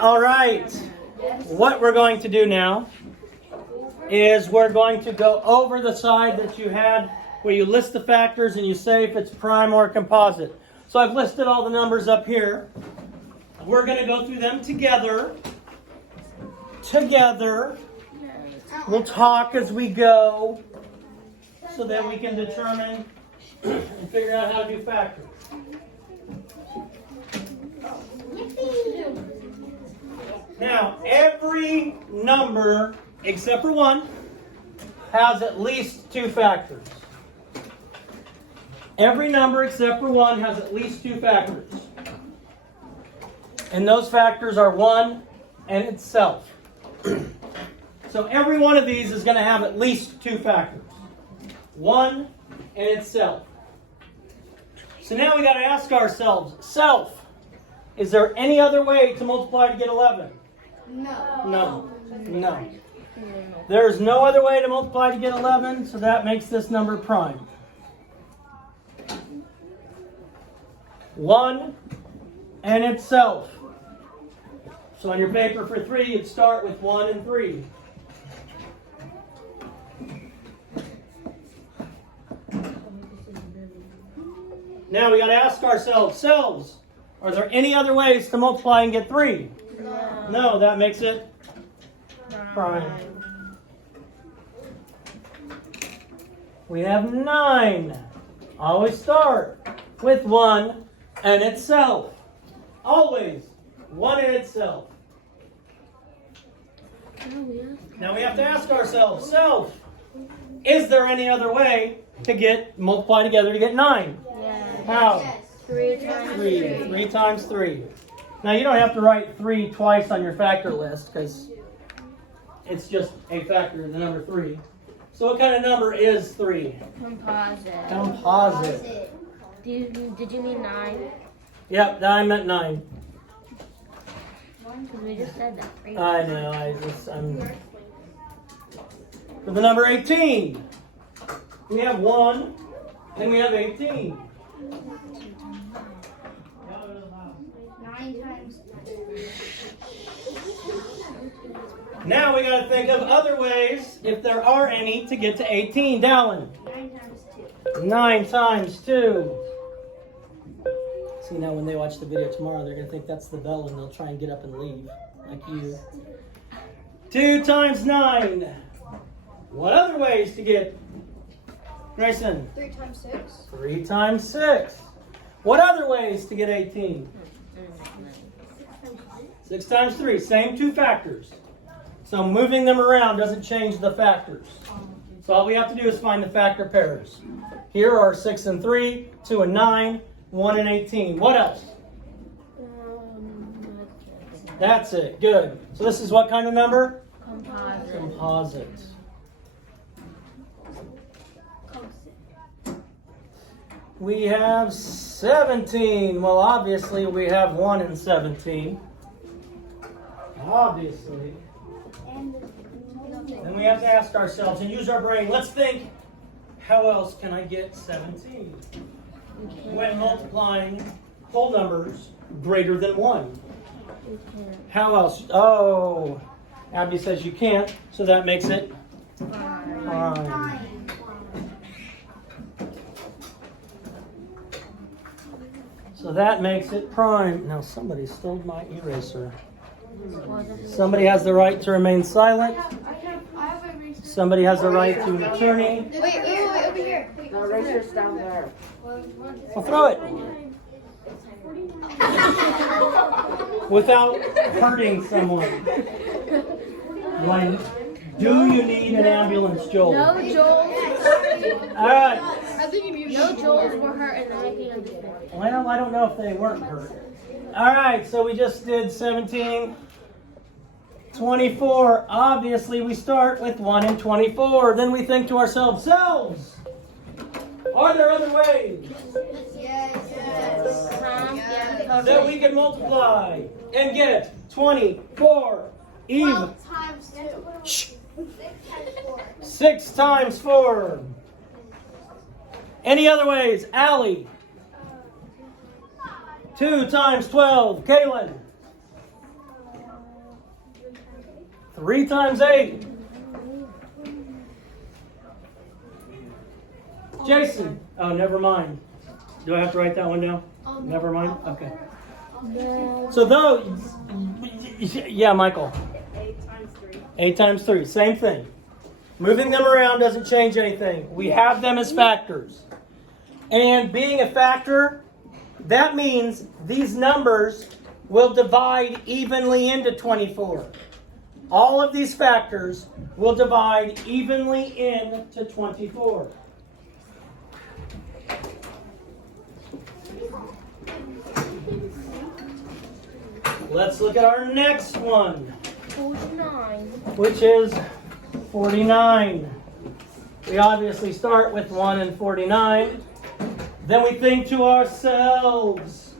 All right. What we're going to do now is we're going to go over the side that you had where you list the factors and you say if it's prime or composite. So I've listed all the numbers up here. We're going to go through them together. We'll talk as we go so that we can determine and figure out how to do factors. Now, every number except for one has at least two factors. Every number except for one has at least two factors. And those factors are 1 and itself. So every one of these is going to have at least two factors. 1 and itself. So now we got to ask ourselves, self, is there any other way to multiply to get 11? No. There's no other way to multiply to get 11, so that makes this number prime. 1 and itself. So on your paper for 3, you'd start with 1 and 3. Now we got to ask ourselves, selves, are there any other ways to multiply and get 3? No, that makes it prime. We have 9. Always start with 1 and itself. Always 1 and itself. Now we have to ask ourselves, self, is there any other way to get multiply together to get 9? How? 3 times 3. 3 times 3. Now you don't have to write 3 twice on your factor list because it's just a factor of the number 3. So what kind of number is 3? Composite. Did you mean 9? Yep, I meant 9. Because we just said that. Right? I know, I'm... For the number 18, we have 1 and we have 18. 9 times 3. Now we got to think of other ways, if there are any, to get to 18. Dallin. 9 times 2. 9 times 2. See, now when they watch the video tomorrow, they're going to think that's the bell and they'll try and get up and leave, like you. 2 times 9. What other ways to get, Grayson? 3 times 6. 3 times 6. What other ways to get 18? 6 times 3. Same two factors. So moving them around doesn't change the factors. So all we have to do is find the factor pairs. Here are 6 and 3, 2 and 9, 1 and 18. What else? That's it. Good. So this is what kind of number? Composite. We have 17. Well, obviously we have 1 and 17. Obviously. Then we have to ask ourselves and use our brain. Let's think, how else can I get 17? When multiplying whole numbers greater than 1. How else? Oh, Abby says you can't, so that makes it prime. So that makes it prime. Now somebody stole my eraser. Somebody has the right to remain silent. Somebody has the right to an attorney. Wait, over here. The eraser's down there. Well, throw it. Without hurting someone. Like, do you need an ambulance, Joel? No, Joel. All right. No, Joels were hurt in the making of this. Well, I don't know if they weren't hurt. All right, so we just did 17. 24. Obviously, we start with 1 and 24. Then we think to ourselves, selves, are there other ways that we can multiply and get 24 even? 12 times 2. 6 times 4. Any other ways? Allie. 2 times 12. Kaylin. 3 times 8. Jason. Oh, never mind. Do I have to write that one down? Never mind? Okay. So those, yeah, Michael. 8 times 3. 8 times 3, same thing. Moving them around doesn't change anything. We have them as factors. And being a factor, that means these numbers will divide evenly into 24. All of these factors will divide evenly into 24. Let's look at our next one, 49. which is 49. We obviously start with 1 and 49. Then we think to ourselves,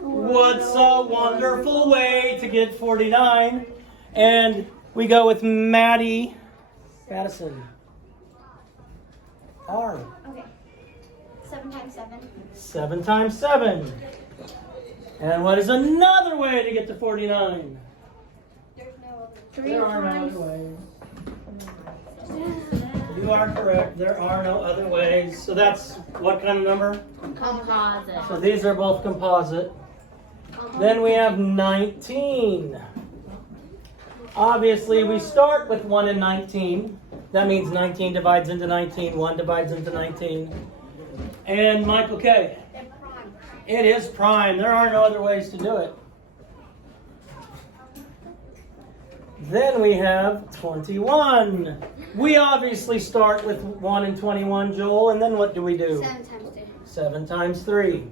what's a wonderful way to get 49? And we go with Maddie Madison. R. Okay. 7 times 7. 7 times 7. And what is another way to get to 49? There's no other. 3 There are no times. other ways. You are correct. There are no other ways. So that's what kind of number? Composite. So these are both composite. Then we have 19. Obviously, we start with 1 and 19. That means 19 divides into 19. 1 divides into 19. And Michael K. And prime. It is prime. There are no other ways to do it. Then we have 21. We obviously start with 1 and 21, Joel, and then what do we do? 7 times 2. 7 times 3.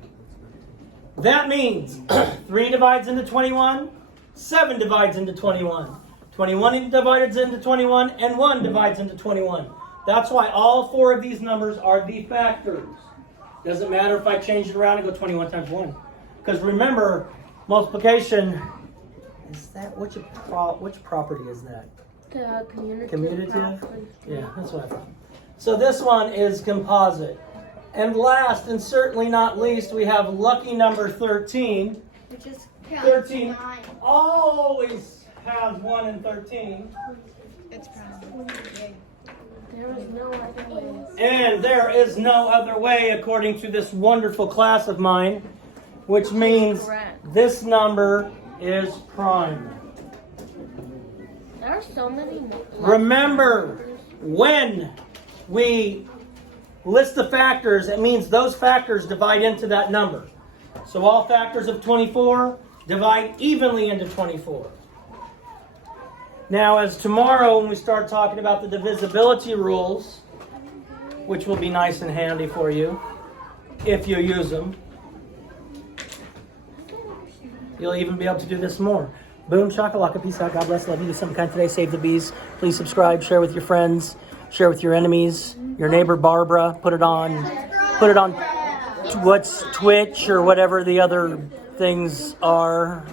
That means 3 divides into 21, 7 divides into 21. 21 divides into 21, and 1 divides into 21. That's why all 4 of these numbers are the factors. Doesn't matter if I change it around and go 21 times 1. Because remember, multiplication, is that, which property is that? Commutative? property. Yeah, that's what I thought. So this one is composite. And last and certainly not least, we have lucky number 13. Which is 13 9. always has 1 and 13. It's prime. There is no other way. And there is no other way according to this wonderful class of mine, which means Correct. this number is prime. There are so many more. Remember, when we list the factors, it means those factors divide into that number. So all factors of 24 divide evenly into 24. Now, as tomorrow when we start talking about the divisibility rules, which will be nice and handy for you, if you use them, you'll even be able to do this more. Boom, shakalaka, peace out, God bless, love you, do something kind today, save the bees. Please subscribe, share with your friends, share with your enemies, your neighbor Barbara, put it on what's Twitch or whatever the other things are.